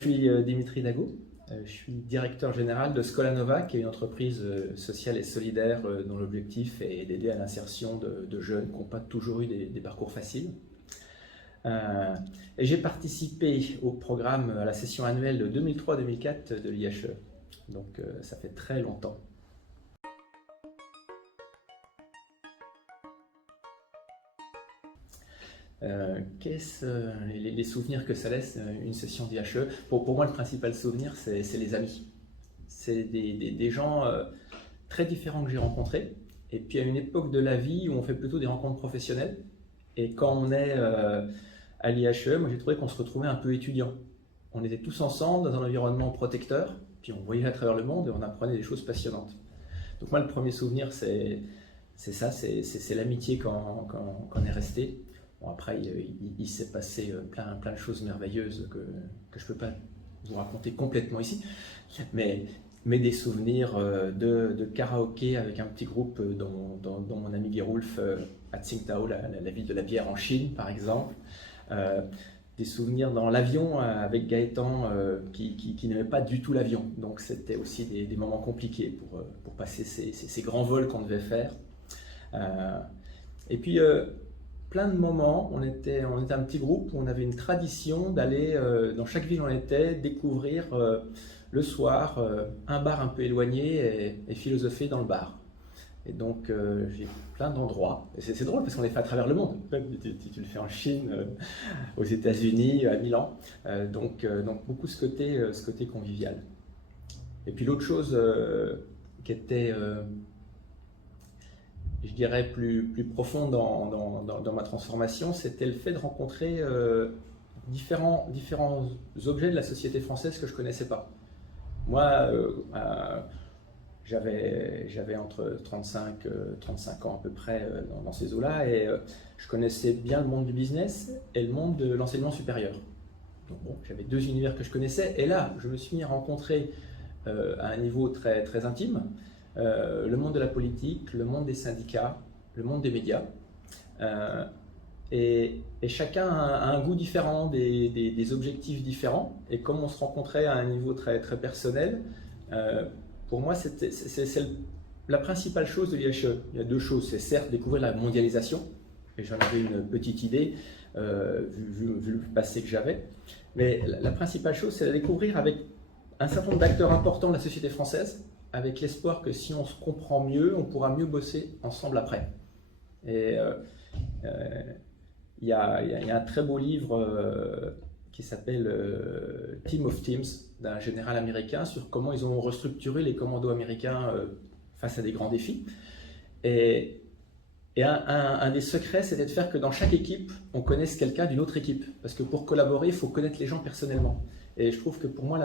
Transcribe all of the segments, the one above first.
Je suis Dimitri Dago, je suis directeur général de Scolanova, qui est une entreprise sociale et solidaire dont l'objectif est d'aider à l'insertion de jeunes qui n'ont pas toujours eu des parcours faciles. Et j'ai participé au programme, à la session annuelle de 2003-2004 de l'IHE, donc ça fait très longtemps. Les souvenirs que ça laisse une session d'IHE? Pour moi, le principal souvenir, c'est les amis. C'est des gens très différents que j'ai rencontrés. Et puis à une époque de la vie où on fait plutôt des rencontres professionnelles. Et quand on est à l'IHE, moi j'ai trouvé qu'on se retrouvait un peu étudiants. On était tous ensemble dans un environnement protecteur, puis on voyageait à travers le monde et on apprenait des choses passionnantes. Donc moi, le premier souvenir, c'est ça, c'est l'amitié quand on est resté. Bon, après, il s'est passé plein de choses merveilleuses que je ne peux pas vous raconter complètement ici, mais des souvenirs de karaoké avec un petit groupe dont mon ami Gerulf à Tsingtao, la ville de la bière en Chine, par exemple. Des souvenirs dans l'avion avec Gaëtan qui n'aimait pas du tout l'avion. Donc c'était aussi des moments compliqués pour passer ces grands vols qu'on devait faire. Et puis plein de moments, on était un petit groupe où on avait une tradition d'aller dans chaque ville où on était découvrir le soir un bar un peu éloigné et philosopher dans le bar. Et donc j'ai plein d'endroits. Et c'est drôle parce qu'on les fait à travers le monde. Tu le fais en Chine, aux États-Unis, à Milan. Donc beaucoup ce côté convivial. Et puis l'autre chose qui était je dirais, plus profond dans ma transformation, c'était le fait de rencontrer différents objets de la société française que je ne connaissais pas. Moi, j'avais entre 35 ans à peu près dans ces eaux-là, et je connaissais bien le monde du business et le monde de l'enseignement supérieur. Donc bon, j'avais deux univers que je connaissais, et là, je me suis mis à rencontrer à un niveau très, très intime, le monde de la politique, le monde des syndicats, le monde des médias. Et chacun a un goût différent, des objectifs différents. Et comme on se rencontrait à un niveau très, très personnel, pour moi, c'est la principale chose de l'IHE. Il y a deux choses. C'est certes découvrir la mondialisation, et j'en avais une petite idée, vu le passé que j'avais. Mais la principale chose, c'est la découvrir avec un certain nombre d'acteurs importants de la société française, avec l'espoir que si on se comprend mieux, on pourra mieux bosser ensemble après. Et il y a un très beau livre qui s'appelle Team of Teams, d'un général américain, sur comment ils ont restructuré les commandos américains face à des grands défis. Et un des secrets, c'était de faire que dans chaque équipe, on connaisse quelqu'un d'une autre équipe. Parce que pour collaborer, il faut connaître les gens personnellement. Et je trouve que pour moi,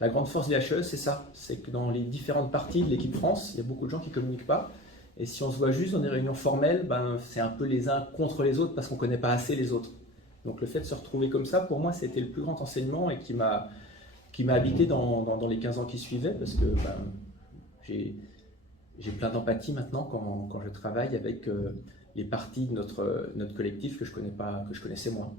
la grande force de l'IHE, c'est ça. C'est que dans les différentes parties de l'équipe France, il y a beaucoup de gens qui ne communiquent pas. Et si on se voit juste dans des réunions formelles, c'est un peu les uns contre les autres parce qu'on ne connaît pas assez les autres. Donc le fait de se retrouver comme ça, pour moi, c'était le plus grand enseignement et qui m'a habité dans les 15 ans qui suivaient, parce que j'ai plein d'empathie maintenant quand je travaille avec les parties de notre collectif que je connaissais moins.